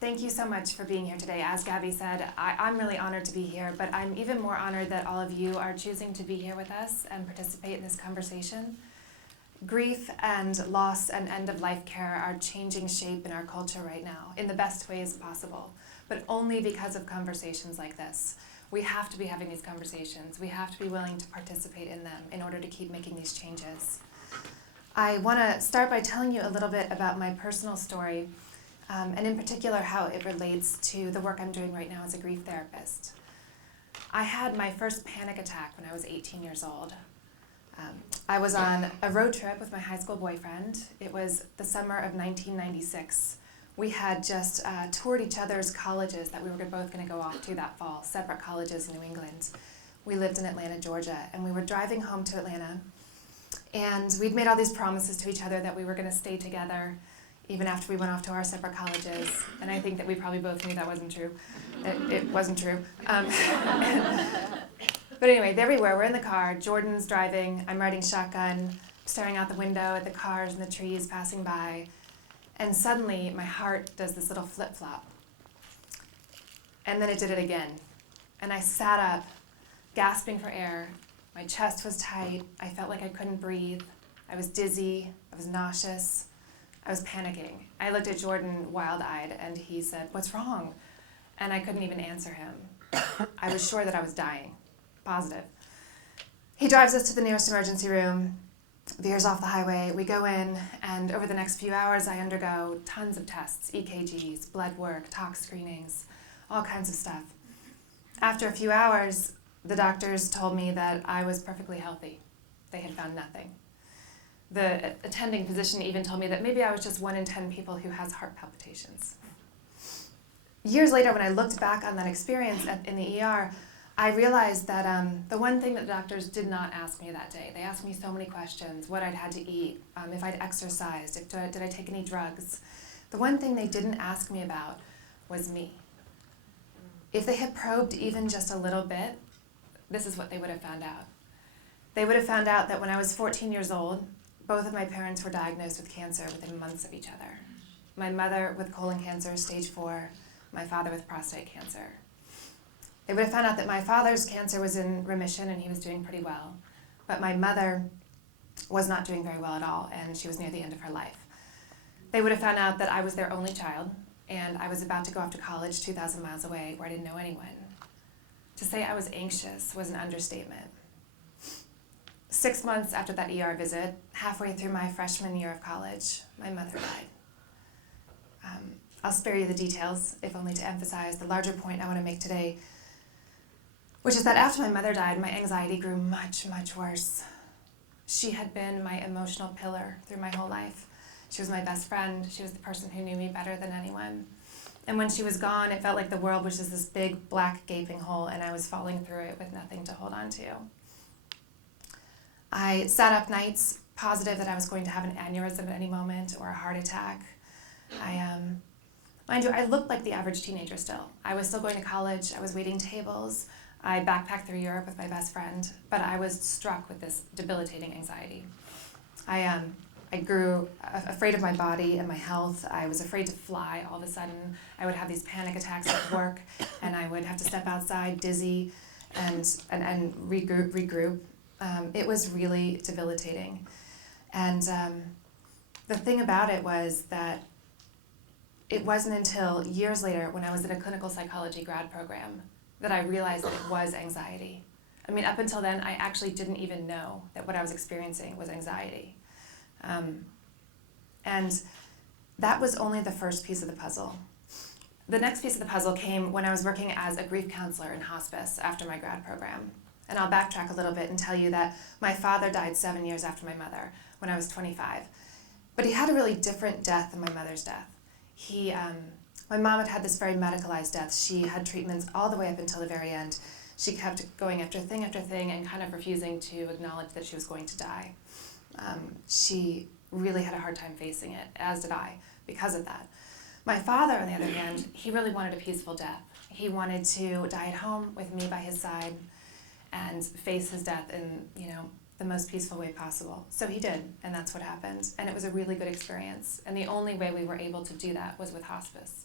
Thank you so much for being here today. As Gabby said, I'm really honored to be here, but I'm even more honored that all of you are choosing to be here with us and participate in this conversation. Grief and loss and end-of-life care are changing shape in our culture right now in the best ways possible, but only because of conversations like this. We have to be having these conversations. We have to be willing to participate in them in order to keep making these changes. I want to start by telling you a little bit about my personal story, and in particular how it relates to the work I'm doing right now as a grief therapist. I had my first panic attack when I was 18 years old. I was on a road trip with my high school boyfriend. It was the summer of 1996. We had just toured each other's colleges that we were both going to go off to that fall, separate colleges in New England. We lived in Atlanta, Georgia, and we were driving home to Atlanta. And we'd made all these promises to each other that we were going to stay together even after we went off to our separate colleges. And I think that we probably both knew that wasn't true. It wasn't true. But anyway, there we were. We're in the car. Jordan's driving. I'm riding shotgun, staring out the window at the cars and the trees passing by. And suddenly, my heart does this little flip-flop. And then it did it again. And I sat up, gasping for air. My chest was tight. I felt like I couldn't breathe. I was dizzy. I was nauseous. I was panicking. I looked at Jordan wild-eyed, and he said, "What's wrong?" And I couldn't even answer him. I was sure that I was dying. Positive. He drives us to the nearest emergency room, veers off the highway. We go in, and over the next few hours, I undergo tons of tests, EKGs, blood work, tox screenings, all kinds of stuff. After a few hours, the doctors told me that I was perfectly healthy. They had found nothing. The attending physician even told me that maybe I was just 1 in 10 people who has heart palpitations. Years later, when I looked back on that experience in the ER, I realized that the one thing that the doctors did not ask me that day, they asked me so many questions, what I'd had to eat, if I'd exercised, did I take any drugs. The one thing they didn't ask me about was me. If they had probed even just a little bit, this is what they would have found out. They would have found out that when I was 14 years old, both of my parents were diagnosed with cancer within months of each other. My mother with colon cancer, stage 4, my father with prostate cancer. They would have found out that my father's cancer was in remission and he was doing pretty well, but my mother was not doing very well at all, and she was near the end of her life. They would have found out that I was their only child, and I was about to go off to college 2,000 miles away where I didn't know anyone. To say I was anxious was an understatement. 6 months after that ER visit, halfway through my freshman year of college, my mother died. I'll spare you the details, if only to emphasize the larger point I want to make today, which is that after my mother died, my anxiety grew much, much worse. She had been my emotional pillar through my whole life. She was my best friend. She was the person who knew me better than anyone. And when she was gone, it felt like the world was just this big, black, gaping hole, and I was falling through it with nothing to hold on to. I sat up nights positive that I was going to have an aneurysm at any moment or a heart attack. Mind you, I looked like the average teenager still. I was still going to college. I was waiting tables. I backpacked through Europe with my best friend, but I was struck with this debilitating anxiety. I grew afraid of my body and my health. I was afraid to fly all of a sudden. I would have these panic attacks at work, and I would have to step outside dizzy and regroup. It was really debilitating. And the thing about it was that it wasn't until years later when I was in a clinical psychology grad program that I realized that it was anxiety. I mean, up until then, I actually didn't even know that what I was experiencing was anxiety. And that was only the first piece of the puzzle. The next piece of the puzzle came when I was working as a grief counselor in hospice after my grad program. And I'll backtrack a little bit and tell you that my father died 7 years after my mother, when I was 25. But he had a really different death than my mother's death. My mom had had this very medicalized death. She had treatments all the way up until the very end. She kept going after thing and kind of refusing to acknowledge that she was going to die. She really had a hard time facing it, as did I, because of that. My father, on the other hand, he really wanted a peaceful death. He wanted to die at home with me by his side and face his death in, the most peaceful way possible. So he did, and that's what happened. And it was a really good experience. And the only way we were able to do that was with hospice.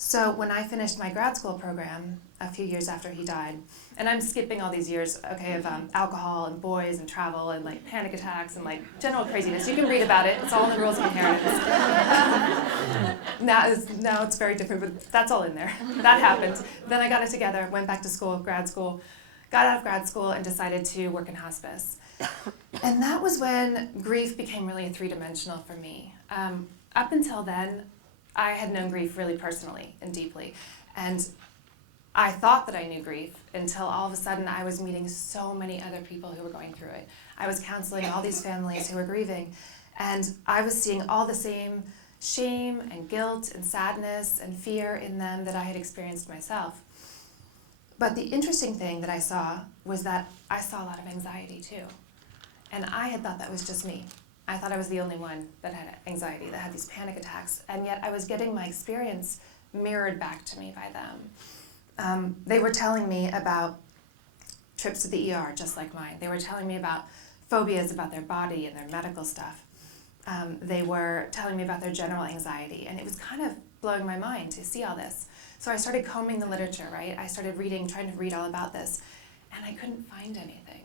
So when I finished my grad school program a few years after he died, and I'm skipping all these years, okay, of alcohol and boys and travel and like panic attacks and like general craziness. You can read about it. It's all in the Rules of Inheritance. Now it's very different, but that's all in there. That happened. Then I got it together, went back to school, grad school, got out of grad school and decided to work in hospice. And that was when grief became really three-dimensional for me. Up until then, I had known grief really personally and deeply. And I thought that I knew grief until all of a sudden I was meeting so many other people who were going through it. I was counseling all these families who were grieving, and I was seeing all the same shame and guilt and sadness and fear in them that I had experienced myself. But the interesting thing that I saw was that I saw a lot of anxiety too. And I had thought that was just me. I thought I was the only one that had anxiety, that had these panic attacks, and yet I was getting my experience mirrored back to me by them. They were telling me about trips to the ER, just like mine. They were telling me about phobias about their body and their medical stuff. They were telling me about their general anxiety, and it was kind of blowing my mind to see all this. So I started combing the literature, right? I started reading, trying to read all about this, and I couldn't find anything.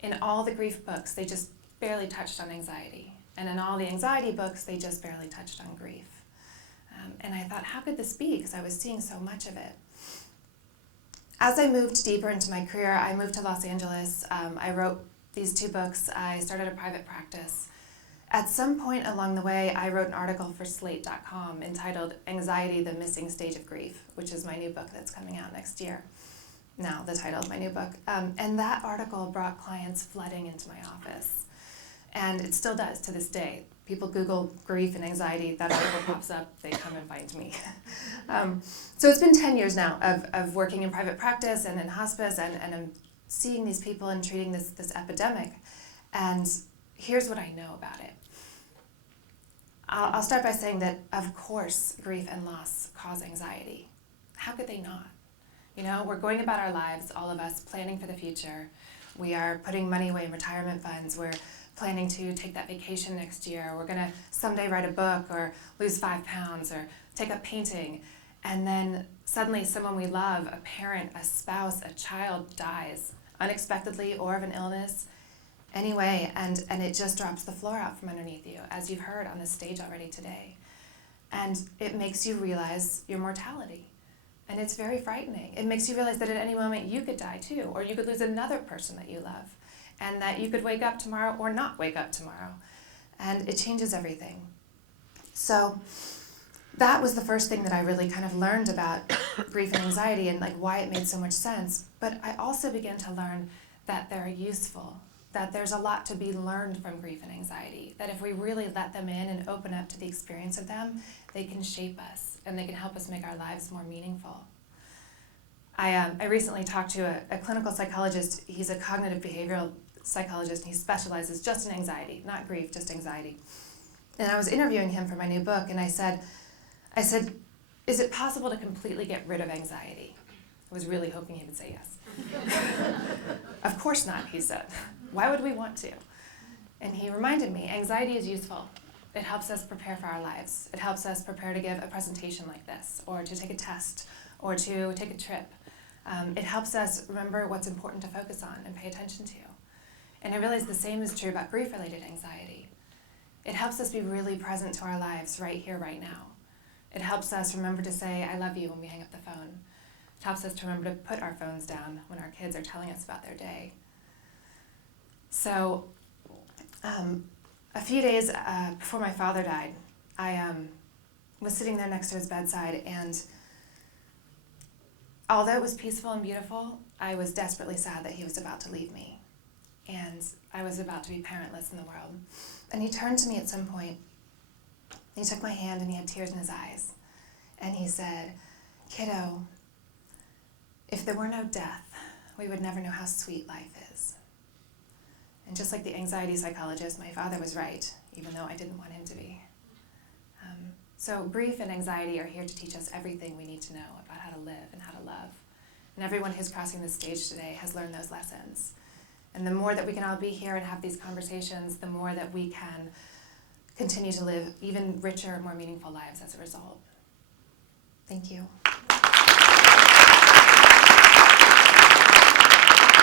In all the grief books, they just barely touched on anxiety. And in all the anxiety books, they just barely touched on grief. And I thought, how could this be? Because I was seeing so much of it. As I moved deeper into my career, I moved to Los Angeles. I wrote these 2 books. I started a private practice. At some point along the way, I wrote an article for Slate.com entitled Anxiety, the Missing Stage of Grief, which is my new book that's coming out next year. Now, the title of my new book. And that article brought clients flooding into my office. And it still does to this day. People Google grief and anxiety, that article pops up, they come and find me. So it's been 10 years now of working in private practice and in hospice, and I'm seeing these people and treating this epidemic. And here's what I know about it. I'll start by saying that, of course, grief and loss cause anxiety. How could they not? You know, we're going about our lives, all of us, planning for the future. We are putting money away in retirement funds. We're planning to take that vacation next year. We're going to someday write a book or lose 5 pounds or take up painting. And then suddenly someone we love, a parent, a spouse, a child dies unexpectedly or of an illness anyway, and it just drops the floor out from underneath you, as you've heard on the stage already today. And it makes you realize your mortality. And it's very frightening. It makes you realize that at any moment you could die too, or you could lose another person that you love, and that you could wake up tomorrow or not wake up tomorrow. And it changes everything. So that was the first thing that I really kind of learned about grief and anxiety and like why it made so much sense. But I also began to learn that they're useful, that there's a lot to be learned from grief and anxiety, that if we really let them in and open up to the experience of them, they can shape us and they can help us make our lives more meaningful. I recently talked to a clinical psychologist. He's a cognitive behavioral psychologist, and he specializes just in anxiety, not grief, just anxiety. And I was interviewing him for my new book, and I said, is it possible to completely get rid of anxiety? I was really hoping he would say yes. Of course not, he said. Why would we want to? And he reminded me, anxiety is useful. It helps us prepare for our lives. It helps us prepare to give a presentation like this, or to take a test, or to take a trip. It helps us remember what's important to focus on and pay attention to. And I realize the same is true about grief-related anxiety. It helps us be really present to our lives right here, right now. It helps us remember to say, I love you when we hang up the phone. It helps us to remember to put our phones down when our kids are telling us about their day. So a few days before my father died, I was sitting there next to his bedside, and although it was peaceful and beautiful, I was desperately sad that he was about to leave me. And I was about to be parentless in the world. And he turned to me at some point. He took my hand and he had tears in his eyes. And he said, "Kiddo, if there were no death, we would never know how sweet life is." And just like the anxiety psychologist, my father was right, even though I didn't want him to be. So grief and anxiety are here to teach us everything we need to know about how to live and how to love. And everyone who's crossing this stage today has learned those lessons. And the more that we can all be here and have these conversations, the more that we can continue to live even richer, more meaningful lives as a result. Thank you.